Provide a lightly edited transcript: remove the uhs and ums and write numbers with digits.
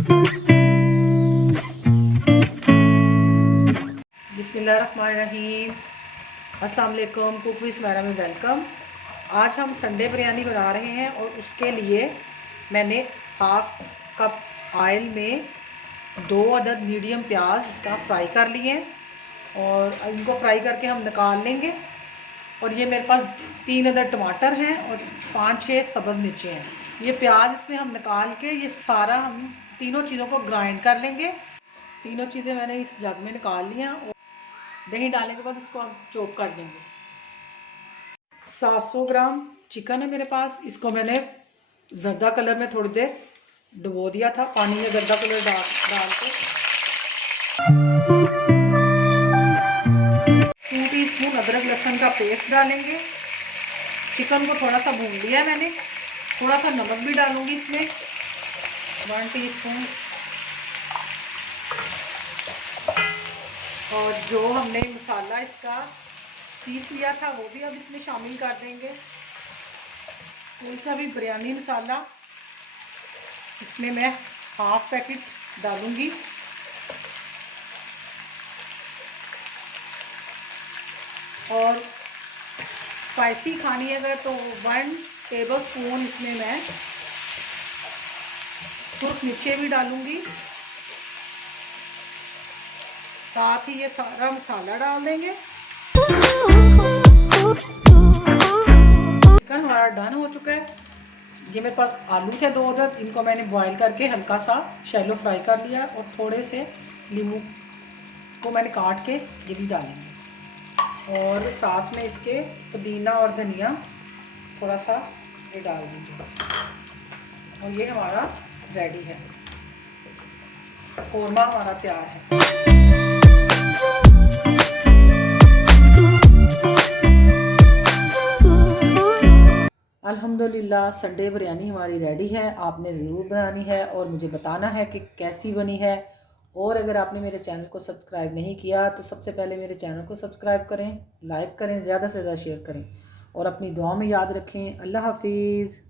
बिस्मिल्लाहिर्रहमानिर्रहीम। अस्सलाम वालेकुम। कुक विद सुमैरा में वेलकम। आज हम संडे बिरयानी बना रहे हैं और उसके लिए मैंने हाफ कप ऑयल में 2 अदद मीडियम प्याज इसका फ्राई कर लिए हैं और इनको फ्राई करके हम निकाल लेंगे। और ये मेरे पास 3 अदद टमाटर हैं और 5-6 सब्ज़ मिर्चें हैं। ये प्याज इसमें हम निकाल के ये सारा हम तीनों चीज़ों को ग्राइंड कर लेंगे। तीनों चीज़ें मैंने इस जग में निकाल लिया और दही डालने के बाद इसको हम चॉप कर देंगे। 700 ग्राम चिकन है मेरे पास। इसको मैंने जर्दा कलर में थोड़ी देर डुबो दिया था पानी में, जर्दा कलर डाल के। 2 टीस्पून अदरक लहसुन का पेस्ट डालेंगे। चिकन को थोड़ा सा भून लिया मैंने। थोड़ा सा नमक भी डालूंगी इसमें, 1 टीस्पून। और जो हमने मसाला इसका पीस लिया था वो भी अब इसमें शामिल कर देंगे। कोई सा भी बिरयानी मसाला इसमें मैं हाफ पैकेट डालूंगी। और स्पाइसी खानी है अगर तो 1 टेबल स्पून इसमें मैं सुर्ख मिर्चें भी डालूंगी। साथ ही ये सारा मसाला डाल देंगे। चिकन हमारा डन हो चुका है। ये मेरे पास आलू थे 2 अदद, इनको मैंने बॉईल करके हल्का सा शैलो फ्राई कर लिया और थोड़े से नींबू को मैंने काट के ये भी डालेंगे। और साथ में इसके पुदीना और धनिया थोड़ा सा ये डाल दीजिए। और ये हमारा रेडी है, कोरमा हमारा तैयार है। अल्हम्दुलिल्लाह संडे बिरयानी हमारी रेडी है। आपने ज़रूर बनानी है और मुझे बताना है कि कैसी बनी है। और अगर आपने मेरे चैनल को सब्सक्राइब नहीं किया तो सबसे पहले मेरे चैनल को सब्सक्राइब करें, लाइक करें, ज़्यादा से ज़्यादा शेयर करें और अपनी दुआ में याद रखें। अल्लाह हाफिज़।